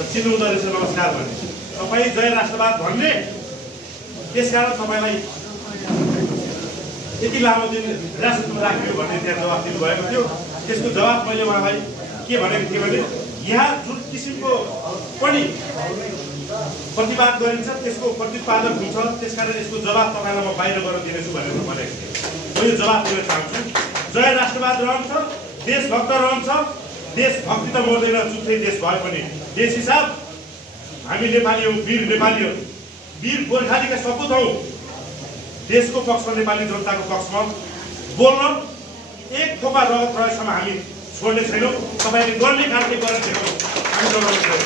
चिन्नु हुँदो रहेछ नमस्कार भन्ने तपाईँ जय राष्ट्रवाद भन्ने त्यसकारण तपाईँलाई यति लामो दिन हिरासतमा राखियो भन्ने त्यहाँ जवाफ दिनुभएको थियो। त्यसको जवाब मैले उहाँलाई के भनेको थिएँ भने यहाँ जुन किसिमको पनि प्रतिवाद गरिन्छ त्यसको प्रतिपादन हुन्छ, त्यसकारण यसको जवाब तपाईँलाई म बाहिर गरेर दिनेछु भनेर भनेको थिएँ। म यो जवाब दिन चाहन्छु। जय राष्ट्रवाद रहन्छ, देशभक्त रहन्छ, देशभक्ति त मर्दैन, चुत्रै देश भए पनि देश हिसाब हामी नेपाली हौँ, वीर नेपाली हौँ, वीर गोर्खालीका सपुत हौँ। देशको पक्षमा नेपाली जनताको पक्षमा बोल्न एक थोपा रगत रहेसम्म हामी छोड्ने छैनौँ। तपाईँले गर्ने कार्य गरेर देखाउनु हामी डराउने छैनौँ।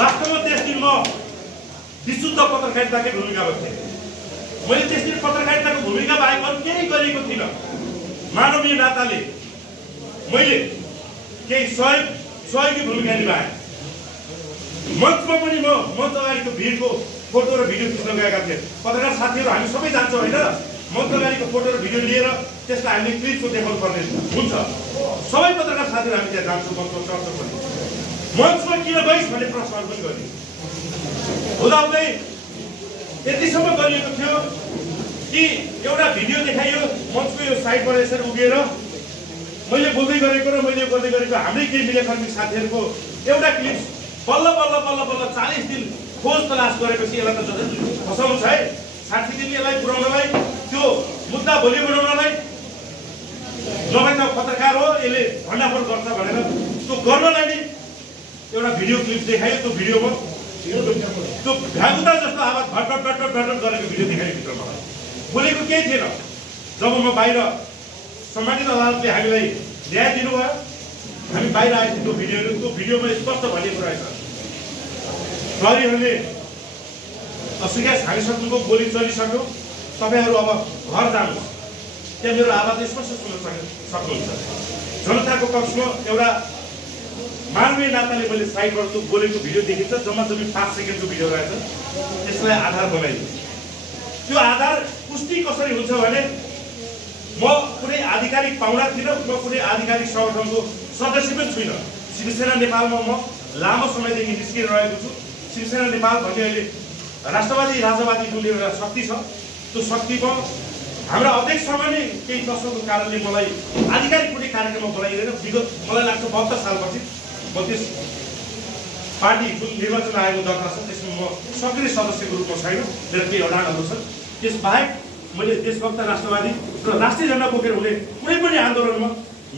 वास्तवमा त्यस दिन म विशुद्ध पत्रकारिताकै भूमिकामा थिएँ। मैले त्यस दिन पत्रकारिताको भूमिका बाहेक अरू केही गरेको थिइनँ। मानवीय नाताले मैले केही सहयोगी भूमिका निभाएँ। मञ्चमा पनि म मञ्च अगाडिको भिडको फोटो र भिडियो खिच्न गएका थिए। पत्रकार साथीहरू हामी सबै जान्छौँ होइन, मञ्च अगाडिको फोटो र भिडियो लिएर त्यसलाई हामीले क्लिपको देखाउनु पर्ने हुन्छ। सबै पत्रकार साथीहरू हामी त्यहाँ जान्छौँ, मञ्चमा चर्चा पनि। मञ्चमा किन गइस् भन्ने प्रश्नहरू पनि गरियो। हुँदाहुँदै यतिसम्म गरिएको थियो कि एउटा भिडियो देखाइयो मञ्चको यो साइडबाट यसरी उभिएर मैले बोल्दै गरेको र मैले गर्दै गरेको हाम्रै केही मिडियाकर्मी साथीहरूको एउटा क्लिप बल्ल 40 दिन खोज तलास गरेपछि यसलाई त फसाउनु छ है। 60 दिन यसलाई पुर्याउनलाई, त्यो मुद्दा भोलि बनाउनलाई, नभए त पत्रकार हो यसले भण्डाफोड गर्छ भनेर त्यो गर्नलाई नै एउटा भिडियो क्लिप देखायो। त्यो भिडियोमा त्यो भ्यागुता जस्तो आवाज भटभट गरेको भिडियो देखायो भित्रमा। बोलेको केही थिएन। जब म बाहिर सम्मानित अदालतले हामीलाई न्याय दिनुभयो, हामी बाहिर आएछौँ। त्यो भिडियोमा स्पष्ट भनिएको रहेछ, प्रहरीहरूले अस्वीकार हालिसक्नुको, गोली चलिसक्यो, तपाईँहरू अब घर जानुहोस्। त्यहाँ मेरो आवाज स्पष्ट सुन्न सक्नुहुन्छ। जनताको पक्षमा एउटा मानवीय नाताले मैले साइडबाट त्यो बोलेको भिडियो देखिन्छ। जम्मा 5 सेकेन्डको भिडियो रहेछ। त्यसलाई आधार बनाइदिनु। त्यो आधार पुष्टि कसरी हुन्छ भने म कुनै आधिकारिक पाहुना थिइनँ, म कुनै आधिकारिक सङ्गठनको सदस्य पनि छुइनँ। शिवसेना नेपालमा म लामो समयदेखि निस्किरहेको छु। शिवसेना नेपाल भन्ने अहिले राष्ट्रवादी राजावादी जुन एउटा शक्ति छ, त्यो शक्तिमा हाम्रा अध्यक्षसँग नै केही प्रश्नको कारणले मलाई आधिकारिक कुनै कार्यक्रममा बोलाइँदैन। विगत मलाई लाग्छ 72 सालपछि म त्यस पार्टी जुन निर्वाचन आयोगको दर्ता छ त्यसमा म सक्रिय सदस्यको रूपमा छैन। मेरो केही अडानहरू छन्। त्यसबाहेक मैले देशभक्त राष्ट्रवादी र राष्ट्रिय झन्डा बोकेर हुने कुनै पनि आन्दोलनमा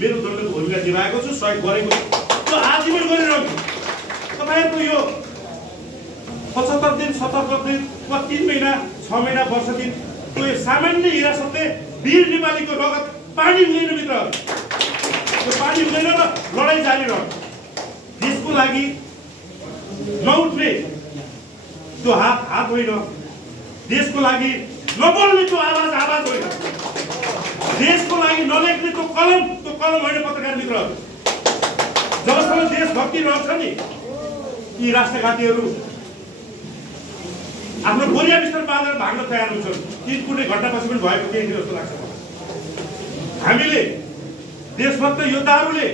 मेरो दण्डको भूमिका निभाएको छु, सहयोग गरेको छु, त्यो आजीवन गरिरहन्छु। तपाईँहरूको यो 75 दिन 77 दिन वा 3 महिना 6 महिना वर्ष दिन त्यो सामान्य हिरासतले वीर नेपालीको रगत पानी हुँदैन मित्र। त्यो पानी हुँदैन र लडाइँ जारी रहन्छ। देशको लागि नउठ्ने त्यो हात होइन, देशको लागि नबोल्ने त्यो आवाज होइन, देशको लागि नलेख्ने त्यो कलम होइन पत्रकार मित्रहरू। जबसम्म देशभक्ति रहन्छ नि, यी राष्ट्रघातीहरू आफ्नो बोरिया बिस्तर बाँधेर भाग्न तयार हुन्छन्। 3 कुनै घटनापछि पनि भएको केही थियो जस्तो लाग्छ। हामीले देशभक्त योद्धाहरूले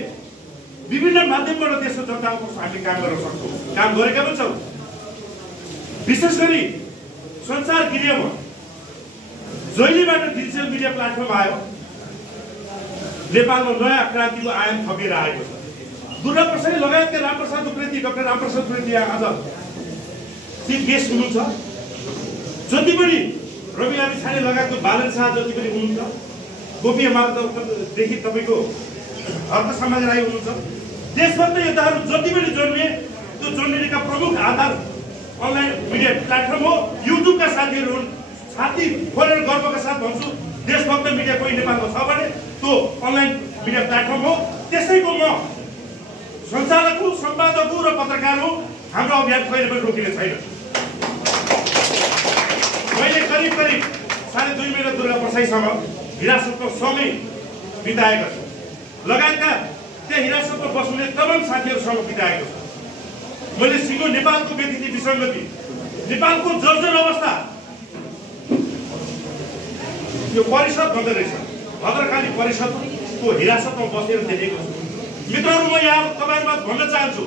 विभिन्न माध्यमबाट देशको जनताको हामीले काम गर्न सक्छौँ, काम गरेका पनि छौँ। विशेष गरी संचार गृहमा जहिलेबाट डिजिटल मिडिया प्लेटफर्म आयो, नेपालमा नयाँ क्रान्तिको आयाम थपिएर आएको छ। दुर्गा प्रसाद लगायतका रामप्रसाद उप्रेती, डाक्टर रामप्रसाद उप्रेती आज चिफ गेस्ट हुनुहुन्छ। जति पनि रवि लामिछाने लगायतको बालन शाह जति पनि हुनुहुन्छ, गोपी मालदेखि तपाईँको हर्क समाज राई हुनुहुन्छ। देशभक्त योद्धाहरू जति पनि जन्मिए त्यो जन्मिनेका प्रमुख आधार अनलाइन मिडिया प्लेटफर्म हो। युट्युबका साथीहरू हुन्। छाती खोलेर गर्वका साथ भन्छु, देशभक्त मिडिया कोही नेपालमा छ भने त्यो अनलाइन मिडिया प्लेटफर्म हो। त्यसैको म सञ्चालक हुँ, सम्पादक हुँ र पत्रकार हुँ। हाम्रो अभियान कहिले पनि रोकिने छैन। मैले करिब 2.5 महिना दुर्गा प्रसाईसँग हिरासतको समय बिताएको छु। लगायतका त्यहाँ हिरासतमा बस्ने तमाम साथीहरूसँग बिताएको छु। मैले सिङ्गो नेपालको व्यतिथि विसङ्गति, नेपालको जर्जर अवस्था, यो परिषद भन्दो रहेछ, भद्रकाली परिषदको हिरासतमा बसेर देखेको छु। मित्रहरू, म यहाँ तपाईँहरूमा भन्न चाहन्छु,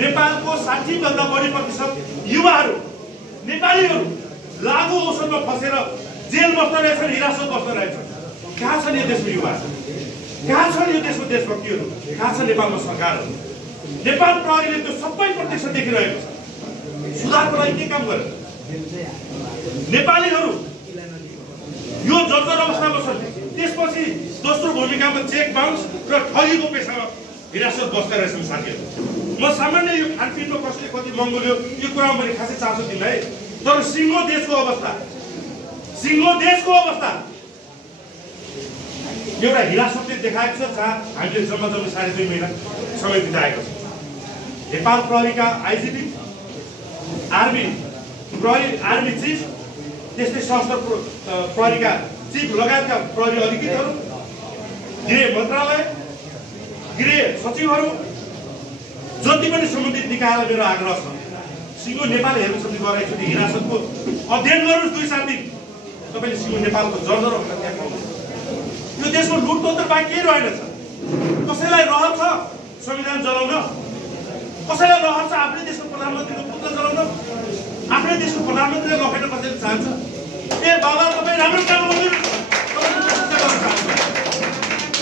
नेपालको 60 भन्दा बढी प्रतिशत युवाहरू नेपालीहरू लागु औषधमा फसेर जेल बस्न रहेछन्, हिरासत बस्न रहेछन्। कहाँ छन् यो देशको युवा? कहाँ छन् यो देशको देशभक्तिहरू? कहाँ छ नेपालको सरकारहरू? नेपाल प्रहरीले त्यो सबै प्रत्यक्ष देखिरहेको छ। सुधारको लागि के काम गर्यो? नेपालीहरू यो जर्जर अवस्थामा छन्। त्यसपछि दोस्रो भूमिकामा चेक बाउन्स र ठगीको पेसामा हिरासत बस्दै रहेछन् साथीहरू। म सामान्य यो खानपिनमा कसले कति महँगो ल्यायो यो कुरामा मैले खासै चासो दिन्न है, तर सिङ्गो देशको अवस्था एउटा हिरासतले देखाएको छ, जहाँ हामीले जम्मा 2.5 महिना समय बिताएको छ। नेपाल प्रहरीका आइजिपी, आर्मी चिफ, त्यस्तै सशस्त्र प्रहरीका चिफ लगायतका प्रहरी अधिकृतहरू, गृह मन्त्रालय, गृह सचिवहरू, जति पनि सम्बन्धित निकायलाई मेरो आग्रह छ, सिङ्गो नेपाल हेर्नु सक्ने गएर एकचोटि हिरासतको अध्ययन गर्नुहोस्। 2-4 दिन तपाईँले सिङ्गो नेपालको जर्जर अवस्था त्यहाँ पाउनुहुन्छ। यो देशको लुटतन्त्र बाहेक केही रहेनछ। कसैलाई रहर छ संविधान जलाउन? कसैलाई रहर छ आफ्नै देशको प्रधानमन्त्रीको पुत्र जलाउन? आफ्नै देशको प्रधानमन्त्रीलाई लखेट्न कसैले चाहन्छ? ए बाबा, तपाईँ राम्रो काम गर्नुहोस्,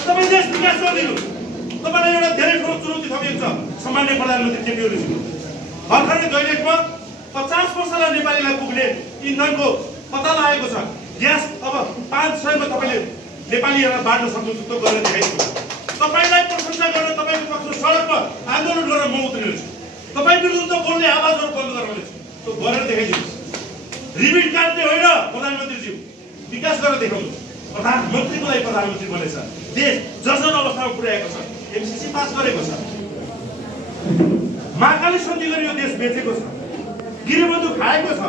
तपाईँ देश विकास गरिदिनुहोस्। तपाईँलाई एउटा धेरै ठुलो चुनौती थपिएको छ सामान्य प्रधानमन्त्री केपी ओलीजीको। भर्खरै दैलेखमा 50 वर्षलाई नेपालीलाई पुग्ने इन्धनको पत्ता लागेको छ। ग्यास अब 500 मा तपाईँले नेपालीहरूलाई बाँड्न सक्नुहुन्छ, त्यो गरेर देखाइदिनु। तपाईँलाई प्रशंसा गर्न, तपाईँको पक्षमा सडकमा आन्दोलन गरेर म उत्रिनेछु। तपाईँ विरुद्ध बोल्ने आवाजहरू बन्द गराउनेछु, त्यो गरेर देखाइदिनुहोस्। रिबिट काट्ने होइन प्रधानमन्त्रीज्यू, विकास गरेर देखाउनुहोस्। प्रधानमन्त्रीको लागि प्रधानमन्त्री बनेछ, देश जर्जर अवस्थामा पुर्याएको छ, एमसीसी पास गरेको छ, महाकाली सन्धि गरी यो देश बेचेको छ, गिरिबन्धु खाएको छ।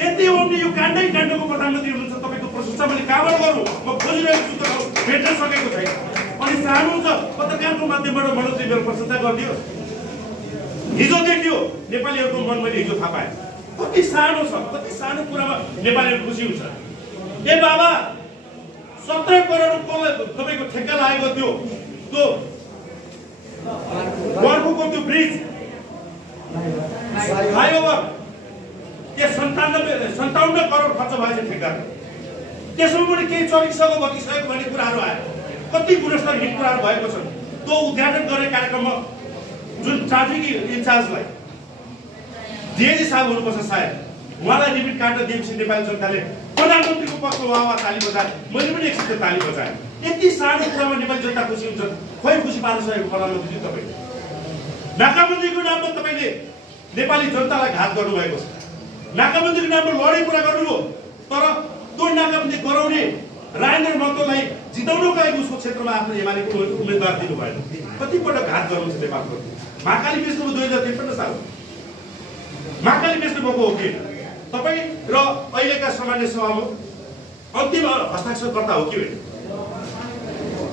यति उनले यो काण्डको प्रधानमन्त्री हुनुहुन्छ, तपाईँको प्रशंसा मैले कहाँबाट गरौँ? म खोजिरहेको छु, तर भेट्न सकेको छैन। अनि चाहनुहुन्छ पत्रकारको माध्यमबाट मनोजले मेरो प्रशंसा गरिदियोस्? हिजो देखियो नेपालीहरूको मन, मैले हिजो थाहा पाएँ कति सानो छ, कति सानो कुरामा नेपालीहरू खुसी हुन्छ। ए बाबा, 17 करोड तपाईँको ठेक्का लागेको थियो, त्यो वर्गको त्यो ब्रिज फ्लाइओभर, त्यो 57 करोड खर्च भएछ ठेक्का। त्यसमा पनि केही चलिसक्यो बकिसक्यो भन्ने कुराहरू आयो। कति गुणस्तरहीन कुराहरू भएको छ। त्यो उद्घाटन गर्ने कार्यक्रममा जुन ट्राफिक इन्चार्जलाई डिएजी साहब हुनुपर्छ सायद, उहाँलाई रिबिट काटेर दिएपछि नेपाली जनताले प्रधानमन्त्रीको पक्षमा वाह ताली बजाए। मैले पनि एकसित ताली बजाएँ। यति सानो कुरामा नेपाली जनता खुसी हुन्छ। खोइ खुसी पार्न सकेको प्रधानमन्त्री तपाईँले? नाकाबन्दीको नाममा तपाईँले नेपाली जनतालाई घात गर्नुभएको छ। नाकाबन्दीको नाममा लडाइँ कुरा गर्नुभयो, तर त्यो नाकाबन्दी गराउने राजेन्द्र महतोलाई जिताउनको लागि उसको क्षेत्रमा आफ्नो एमालेको उम्मेदवार दिनु भएन। कतिपल्ट घात गर्नुहुन्छ नेपालको? महाकाली बेच्नुभयो 2053 साल। महाकाली बेच्नु भएको हो कि तपाईँ र अहिलेका सामान्य सभामा अन्तिम हस्ताक्षरकर्ता हो कि होइन?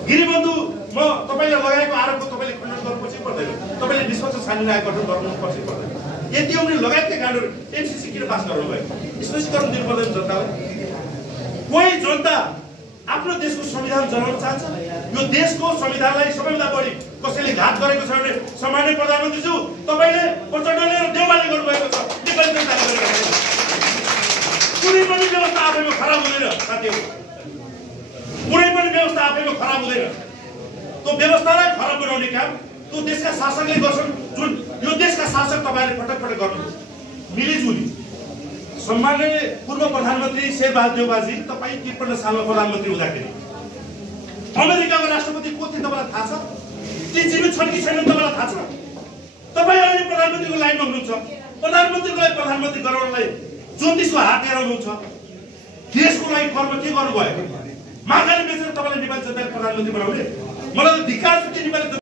गिरिबन्धु म तपाईँले लगाएको आरोपको तपाईँले खण्डन गर्नुपर्छ पर्दैन? तपाईँले निष्पक्ष छानबिन आयोग गठन गर्नुपर्छ पर्दैन? यति उनीहरूले लगायतका काण्डहरू एमसीसी किन पास गर्नु भयो? स्पष्टीकरण दिनु पर्दैन जनतालाई। कोही जनता आफ्नो देशको संविधान जलाउन चाहन्छ? यो देशको संविधानलाई सबैभन्दा बढी कसैले घात गरेको छ भने सामान्य प्रधानमन्त्रीज्यू तपाईँले प्रचण्डले र देउवाले गर्नुभएको छ। नेपाली जनताले गरेको छैन। कुनै पनि व्यवस्था आफैमा खराब हुँदैन साथीहरू, कुनै पनि व्यवस्था आफैमा खराब हुँदैन। त्यो व्यवस्थालाई खराब बनाउने काम त्यो देशका शासकले गर्छन्। जुन यो देशका शासक तपाईँले पटक पटक गर्नुहुन्छ मिलिजुली। सम्माननीय पूर्व प्रधानमन्त्री शेरबहादुर देउवाजी, तपाईँ 53 सालमा प्रधानमन्त्री हुँदाखेरि अमेरिकाको राष्ट्रपति को थिए तपाईँलाई थाहा छ? ती जीवित छन् कि छैनन् तपाईँलाई थाहा छ? तपाईँ अहिले प्रधानमन्त्रीको लाइनमा हुनुहुन्छ। प्रधानमन्त्रीको लागि प्रधानमन्त्री गराउनलाई ज्योतिषको हात हेराउनुहुन्छ। देशको लागि कर्म के गर्नुभयो? महाकाली बेचेर तपाईँलाई नेपाली जनताले प्रधानमन्त्री बनाउने? मलाई त धिक्कार छ कि नेपाली